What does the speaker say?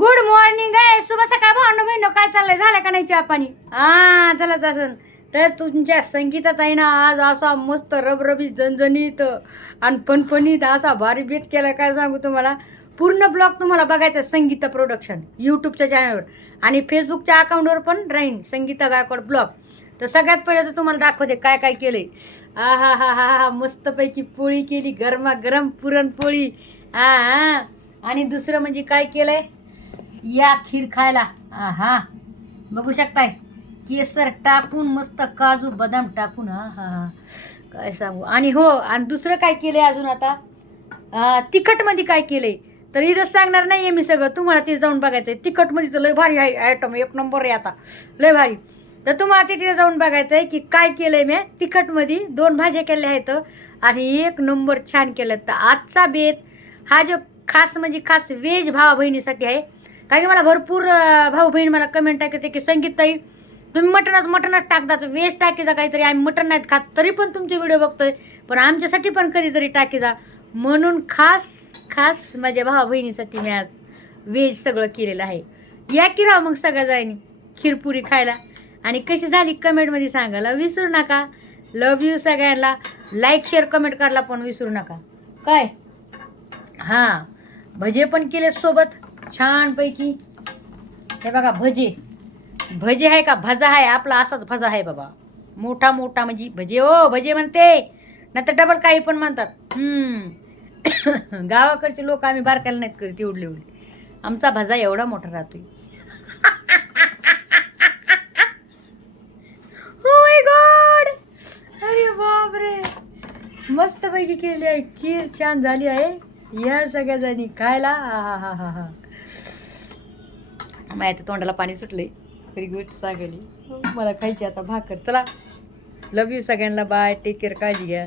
Good morning आहे, शुभ सकाळ भावनो बहिणो. काय चाललंय, झालं का नाही चहा पाणी? चलाच असन तर तुमच्या संगीतात आहे ना आज असा मस्त रबरबीत झणझणीत आणि फणफणीत असा भारी बेत केला. काय सांगू तुम्हाला, पूर्ण ब्लॉग तुम्हाला बघायचा संगीता प्रोडक्शन यूट्यूबच्या चॅनलवर आणि फेसबुकच्या अकाउंटवर पण राहीन संगीता गायकवाड ब्लॉग. तर सगळ्यात पहिले तर तुम्हाला दाखवते काय काय केलंय. हा मस्तपैकी पोळी केली, गरमागरम पुरणपोळी. हा आणि दुसरं म्हणजे काय केलंय, या खीर खायला. हा बघू शकताय, केसर टाकून मस्त काजू बदाम टाकून. हा काय सांगू. आणि हो, आणि दुसरं काय केलंय अजून आता तिखटमध्ये काय केलंय तर इथं सांगणार नाहीये मी, सगळं तुम्हाला तिथे जाऊन बघायचंय. तिखटमध्ये तर लय भारी आहे आयटम, एक नंबर आहे आता, लय भारी. तर तुम्हाला तिथे जाऊन बघायचंय की काय केलंय मी. तिखटमध्ये 2 भाज्या केल्या आहेत आणि एक नंबर छान केलं. तर आजचा बेत हा जो खास म्हणजे खास व्हेज भावा बहिणीसाठी आहे. कारण की मला भरपूर भाऊ बहीण मला कमेंट टाकते की संगीताई तुम्ही मटणच टाकतात, व्हेज टाकीचा काहीतरी, आम्ही मटण नाहीत खात तरी पण तुमचे व्हिडिओ बघतोय, पण आमच्यासाठी पण कधीतरी टाकीचा. म्हणून खास खास माझ्या भावा बहिणीसाठी मी आज व्हेज सगळं केलेलं आहे. या की राव मग सगळ्या जाईनी खीरपुरी खायला. आणि कशी झाली कमेंटमध्ये सांगायला विसरू नका. लव यू सगळ्यांना. लाईक शेअर कमेंट करायला पण विसरू नका. काय हां, भजे पण केले सोबत छानपैकी. हे बघा भजे, भजे आहे का भजा आहे आपला, असाच भजा आहे बाबा, मोठा मोठा म्हणजे भजे. ओ भजे म्हणते नाही तर डबल काही पण म्हणतात. गावाकडचे लोक आम्ही बारकायला नाहीत करीत एवढे एवढे, आमचा भजा एवढा मोठा राहतोय. अरे बापरे, मस्तपैकी केली आहे खीर, छान झाली आहे. या सगळ्या जणी खायला. हा माझ्या तोंडाला पाणी सुटले तरी गोष्ट सांगायली. मला खायची आता भाकर. चला, लव यू सगळ्यांना. बाय, टेक केअर, काळजी घ्या.